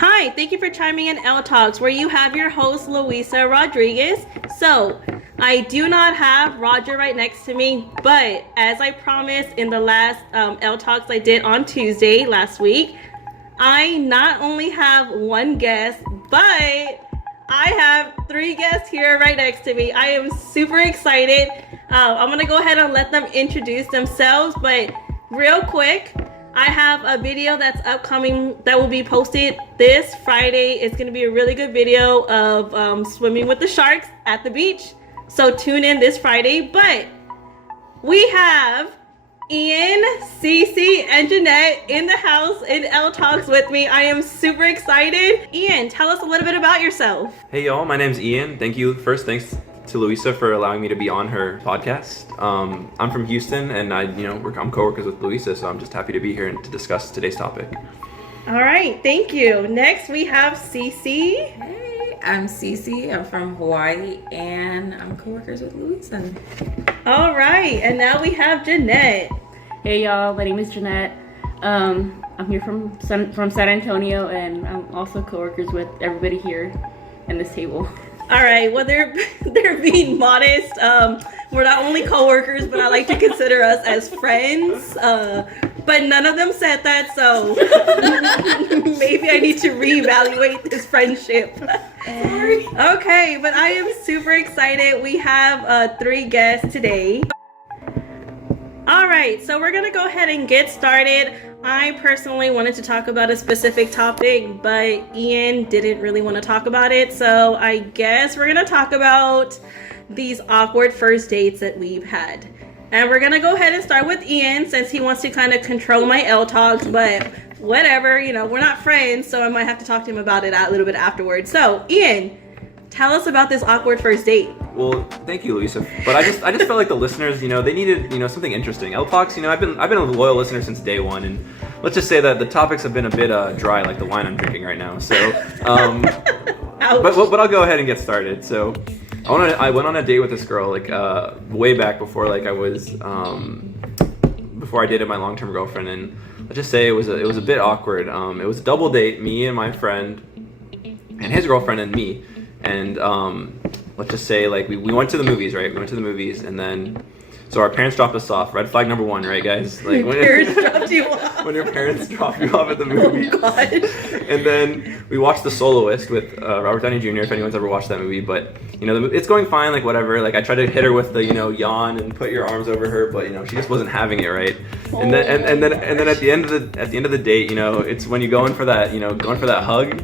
Hi, thank you for chiming in L Talks, where you have your host, Luisa Rodriguez. So, I do not have Roger right next to me, but as I promised in the last L Talks I did on Tuesday last week, I not only have one guest, but I have three guests here right next to me. I am super excited. I'm going to go ahead and let them introduce themselves, but real quick, I have a video that's upcoming that will be posted this Friday. It's going to be a really good video of swimming with the sharks at the beach. So tune in this Friday. But we have Ian, Cece, and Jeanette in the house in L Talks with me. I am super excited. Ian, tell us a little bit about yourself. Hey y'all, my name's Ian. Thanks to Luisa for allowing me to be on her podcast. I'm from Houston, and I'm coworkers with Luisa, so I'm just happy to be here and to discuss today's topic. All right, thank you. Next, we have Cece. Hey, I'm Cece. I'm from Hawaii, and I'm coworkers with Luisa. All right, and now we have Jeanette. Hey y'all, my name is Jeanette. I'm here from San Antonio, and I'm also coworkers with everybody here at this table. All right, well, they're being modest. We're not only coworkers, but I like to consider us as friends. But none of them said that, so maybe I need to reevaluate this friendship. Sorry. Okay, but I am super excited. We have three guests today. All right, so we're gonna go ahead and get started. I personally wanted to talk about a specific topic, but Ian didn't really want to talk about it. So I guess we're gonna talk about these awkward first dates that we've had. And we're gonna go ahead and start with Ian since he wants to kind of control my L Talks, but whatever, we're not friends, so I might have to talk to him about it a little bit afterwards. So Ian, tell us about this awkward first date. Well, thank you, Luisa. But I just felt like the listeners, they needed, something interesting. L Talks, I've been a loyal listener since day one, and let's just say that the topics have been a bit dry, like the wine I'm drinking right now. So, but I'll go ahead and get started. So, I went on a date with this girl way back before before I dated my long-term girlfriend, and let's just say it was a bit awkward. It was a double date, me and my friend, and his girlfriend and me, and let's just say we went to the movies, right? We went to the movies, and then so our parents dropped us off. Red flag number one, right, guys? When parents dropped you off. When your parents drop you off at the movie. Oh God. And then we watched The Soloist with Robert Downey Jr. If anyone's ever watched that movie, but it's going fine, whatever. I tried to hit her with the yawn and put your arms over her, but she just wasn't having it, right? And then at the end of the date, it's when you go in for that hug,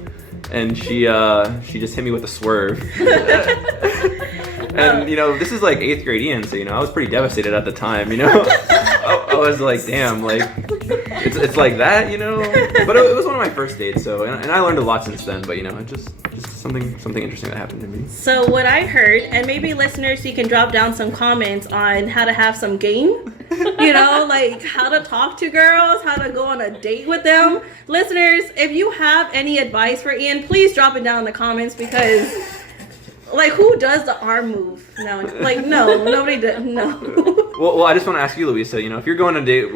and she just hit me with a swerve. And this is 8th grade Ian, so I was pretty devastated at the time. I was like, damn, it's like that, But it was one of my first dates, so and I learned a lot since then. But just something interesting that happened to me. So what I heard, and maybe listeners, you can drop down some comments on how to have some game. How to talk to girls, how to go on a date with them. Listeners, if you have any advice for Ian, please drop it down in the comments because. Who does the arm move? No, nobody does. No. Well, I just want to ask you, Luisa. If you're going on a date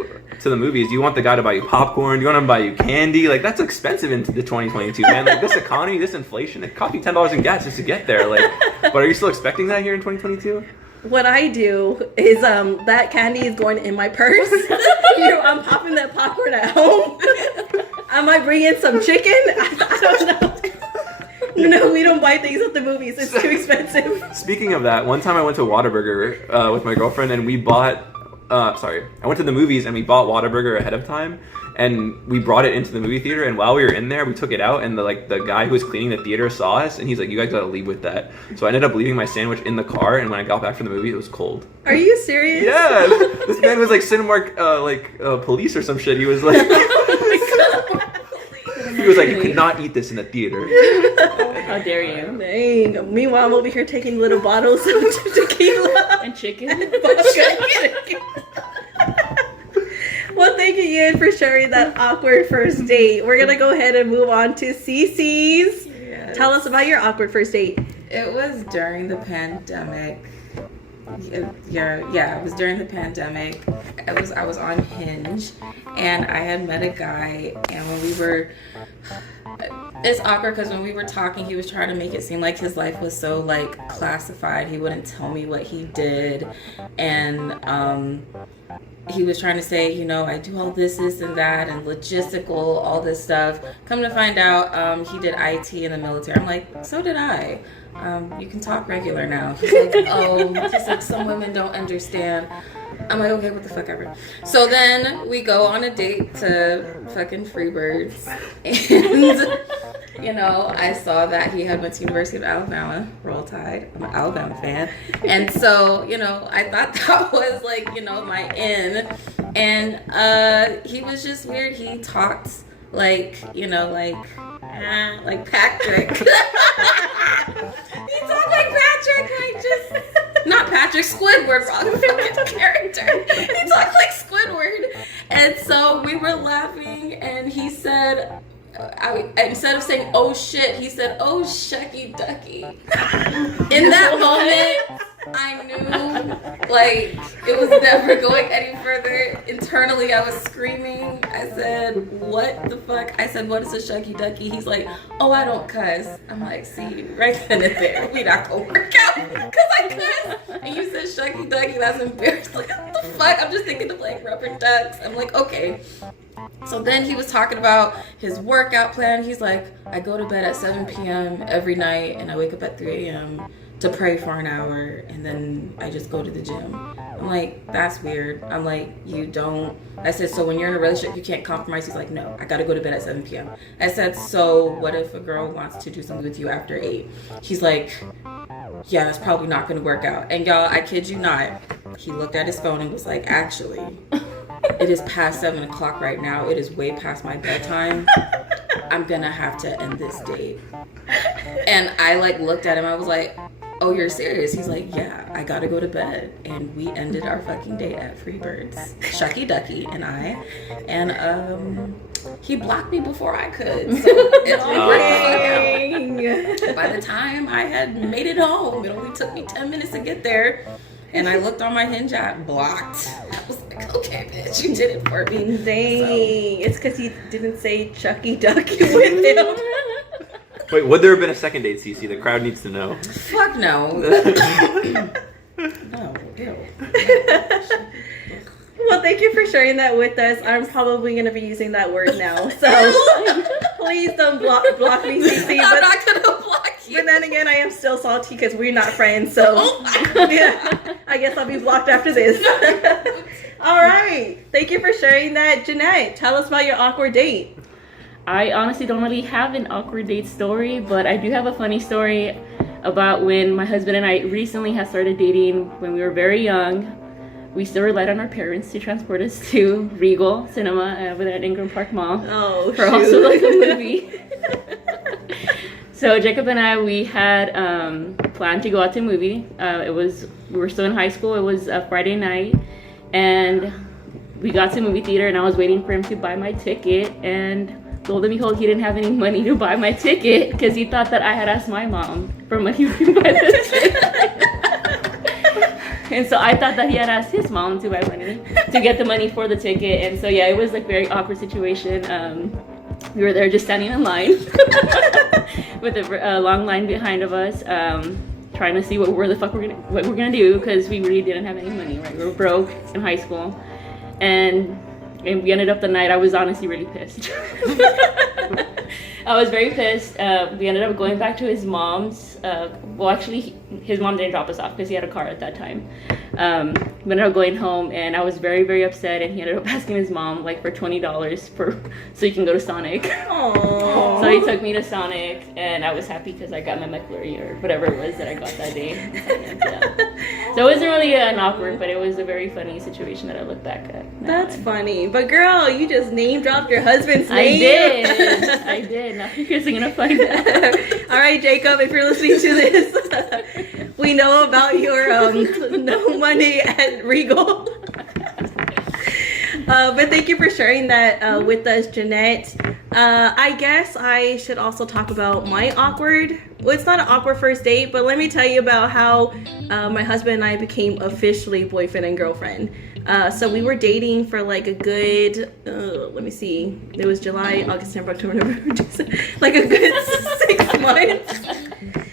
to the movies, do you want the guy to buy you popcorn? Do you want him to buy you candy? That's expensive into the 2022, man. This economy, this inflation, it cost me $10 in gas just to get there. But are you still expecting that here in 2022? What I do is that candy is going in my purse. I'm popping that popcorn at home. I might bring in some chicken. I don't know. No, we don't buy things at the movies. It's too expensive. Speaking of that, one time I went to Whataburger with my girlfriend, and we bought. I went to the movies and we bought Whataburger ahead of time, and we brought it into the movie theater. And while we were in there, we took it out, and the guy who was cleaning the theater saw us, and he's like, "You guys gotta leave with that." So I ended up leaving my sandwich in the car, and when I got back from the movie, it was cold. Are you serious? Yeah, this man was Cinemark police or some shit. He was like. He was like, "You could not eat this in the theater." How dare you? Dang. Meanwhile, I'm over here taking little bottles of tequila. And chicken. Well, thank you, Ian, for sharing that awkward first date. We're going to go ahead and move on to Cece's. Yes. Tell us about your awkward first date. It was during the pandemic. Yeah, it was during the pandemic. I was on Hinge, and I had met a guy, and when we were It's awkward because when we were talking, he was trying to make it seem like his life was so like classified. He wouldn't tell me what he did, and he was trying to say, you know, I do all this and that, and logistical, all this stuff. Come to find out, he did IT in the military. I'm like, so did I. You can talk regular now. He's like, oh, just like some women don't understand. I'm like, okay, what the fuck ever. So then we go on a date to fucking Freebirds. And, you know, I saw that he had went to University of Alabama. Roll Tide. I'm an Alabama fan. And so, you know, I thought that was like, you know, my in. And he was just weird. He talked like, you know, like Patrick. He talked like Patrick, like just not Patrick, Squidward, wrong fucking character. He talked like Squidward. And so we were laughing, and he said, instead of saying "oh shit," he said "oh shucky ducky." In that moment, I knew like it was never going any further. Internally, I was screaming. I said, "What the fuck?" I said, "What is a shucky ducky?" He's like, "Oh, I don't cuss." I'm like, "See, right then and there, we not gonna work out because I cuss." And you said shucky ducky. That's embarrassing. Like, what the fuck? I'm just thinking of like rubber ducks. I'm like, okay. So then he was talking about his workout plan. He's like, I go to bed at 7 p.m. every night, and I wake up at 3 a.m. to pray for an hour, and then I just go to the gym. I'm like, that's weird. I'm like, you don't. I said, so when you're in a relationship, you can't compromise. He's like, no, I gotta go to bed at 7 p.m. I said, so what if a girl wants to do something with you after 8? He's like, yeah, that's probably not gonna work out. And y'all, I kid you not, he looked at his phone and was like, actually, it is past 7 o'clock right now. It is way past my bedtime. I'm gonna have to end this date. And I like looked at him. I was like, oh, you're serious? He's like, yeah, I gotta go to bed. And we ended our fucking date at Freebirds, Shucky Ducky and I. And he blocked me before I could. So it worked out. By the time I had made it home, it only took me 10 minutes to get there. And I looked on my Hinge app, blocked. I was like, okay, bitch, you did it for me. Dang. So. It's because he didn't say Chucky Ducky with him. Wait, would there have been a second date, Cece? The crowd needs to know. Fuck no. No, ew. Well, thank you for sharing that with us. I'm probably going to be using that word now. So please don't block me, Cece. I'm not going to block you. But then again, I am still salty because we're not friends. So yeah, I guess I'll be blocked after this. All right. Thank you for sharing that. Jeanette, tell us about your awkward date. I honestly don't really have an awkward date story, but I do have a funny story about when my husband and I recently had started dating when we were very young. We still relied on our parents to transport us to Regal Cinema over there at Ingram Park Mall for also like a movie. So Jacob and I, we had planned to go out to a movie. We were still in high school. It was a Friday night, and we got to the movie theater, and I was waiting for him to buy my ticket, and lo and behold, he didn't have any money to buy my ticket because he thought that I had asked my mom for money to buy the ticket. And so I thought that he had asked his mom to buy money to get the money for the ticket. And so yeah, it was like a very awkward situation. We were there just standing in line with a long line behind of us, trying to see what we're gonna do because we really didn't have any money. Right, we were broke in high school, and we ended up the night. I was honestly really pissed. I was very pissed. We ended up going back to his mom's. Well, actually, his mom didn't drop us off because he had a car at that time. We ended up going home, and I was very, very upset. And he ended up asking his mom like for $20 so he can go to Sonic. Aww. So he took me to Sonic, and I was happy because I got my McFlurry or whatever it was that I got that day. So it wasn't really an awkward, but it was a very funny situation that I look back at. That's funny. But girl, you just name dropped your husband's name. I did. Now you guys are gonna find out. All right, Jacob, if you're listening to this, we know about your no money at Regal. But thank you for sharing that with us, Jeanette. I guess I should also talk about my awkward. Well, it's not an awkward first date, but let me tell you about how my husband and I became officially boyfriend and girlfriend. So we were dating for like a good, let me see, it was July, August, September, October, November, December, like a good 6 months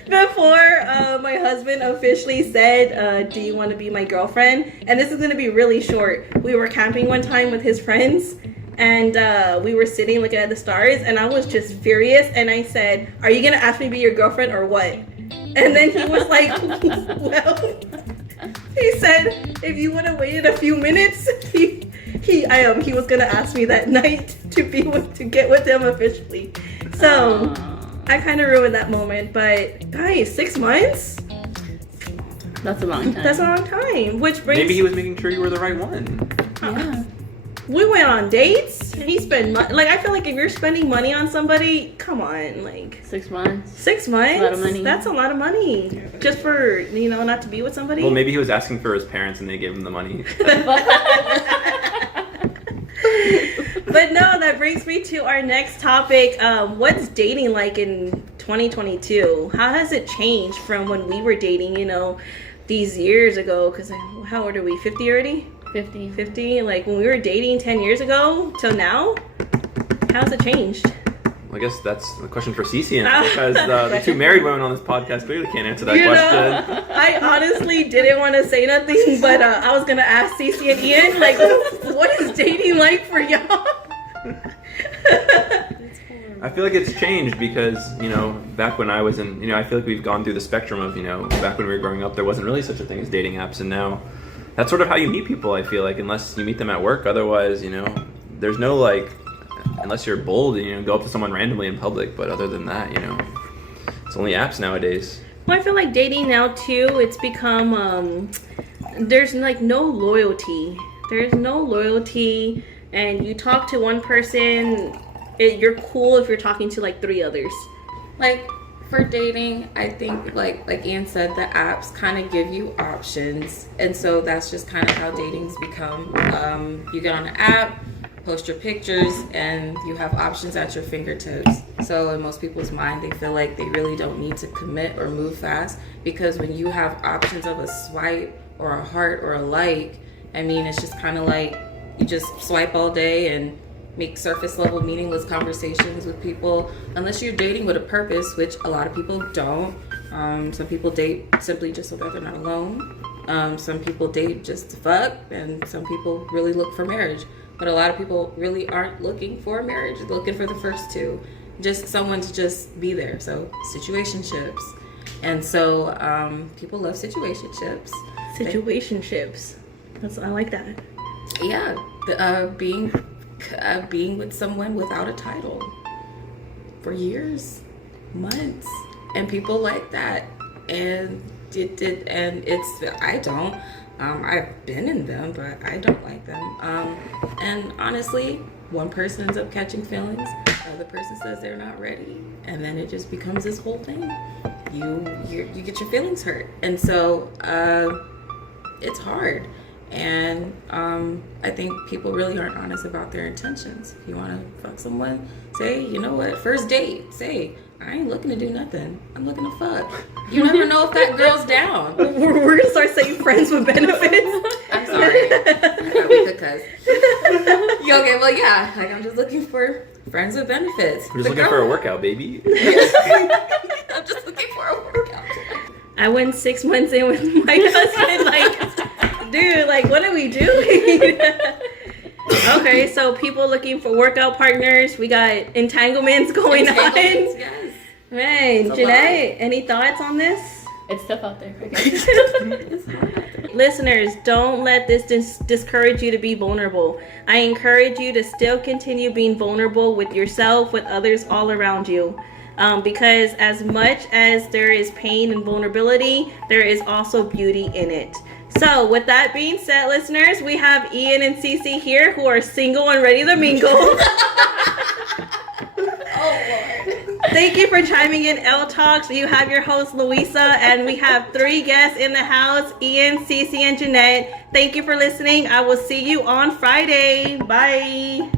before my husband officially said, do you want to be my girlfriend? And this is going to be really short. We were camping one time with his friends, and we were sitting looking at the stars, and I was just furious, and I said, are you going to ask me to be your girlfriend or what? And then he was like, well... He said, if you would have waited a few minutes, he was gonna ask me that night to get with him officially. So I kind of ruined that moment. But guys, 6 months? That's a long time. That's a long time. Which brings Maybe he was making sure you were the right one. Yeah. we went on dates. He spent money. Like I feel like if you're spending money on somebody, come on, like 6 months. 6 months. A lot of money. That's a lot of money just for not to be with somebody. Well, maybe he was asking for his parents and they gave him the money. But no, that brings me to our next topic. What's dating like in 2022? How has it changed from when we were dating, these years ago? Because how old are we? 50 already? 50. 50? Like when we were dating 10 years ago till now? How's it changed? I guess that's a question for Cece because the two married women on this podcast clearly can't answer that question. I honestly didn't want to say nothing, but I was going to ask Cece and Ian, like, what is dating like for y'all? I feel like it's changed because, back when I was in, I feel like we've gone through the spectrum of, back when we were growing up, there wasn't really such a thing as dating apps. And now that's sort of how you meet people, I feel like, unless you meet them at work. Otherwise, there's no unless you're bold and go up to someone randomly in public. But other than that, it's only apps nowadays. Well, I feel like dating now too, it's become, there's like no loyalty. There's no loyalty, and you talk to one person, you're cool if you're talking to like 3 others. Like for dating, I think like Ian said, the apps kind of give you options, and so that's just kind of how dating's become. You get on an app, post your pictures, and you have options at your fingertips. So in most people's mind, they feel like they really don't need to commit or move fast, because when you have options of a swipe or a heart or a like, I mean, it's just kind of like you just swipe all day and make surface level meaningless conversations with people, unless you're dating with a purpose, which a lot of people don't. Some people date simply just so that they're not alone. Some people date just to fuck, and some people really look for marriage. But a lot of people really aren't looking for marriage, they're looking for the first two. Just someone to just be there. So situationships. And so people love situationships. Situationships. I like that. Yeah, being with someone without a title for years, months, and people like that. And I don't. I've been in them, but I don't like them. And honestly, one person ends up catching feelings, the other person says they're not ready, and then it just becomes this whole thing. You get your feelings hurt, and so it's hard. And I think people really aren't honest about their intentions. If you want to fuck someone, say, you know what, first date, say, I ain't looking to do nothing. I'm looking to fuck. You never know if that girl's down. We're gonna start saying friends with benefits. I'm sorry. We could cuss. Okay, well, yeah. Like, I'm just looking for friends with benefits. We're just looking for a workout, baby. I'm just looking for a workout. I went 6 months in with my husband. Like, dude, like, what are we doing? Okay, so people looking for workout partners. We got entanglements going on. Yes. Man, Jeanette, any thoughts on this? It's tough out there. Listeners, don't let this discourage you to be vulnerable. I encourage you to still continue being vulnerable with yourself, with others all around you. Because as much as there is pain and vulnerability, there is also beauty in it. So with that being said, listeners, we have Ian and Cece here who are single and ready to mingle. Thank you for chiming in L Talks. You have your host Louisa, and we have 3 guests in the house, Ian, Cece, and Jeanette. Thank you for listening. I will see you on Friday. Bye.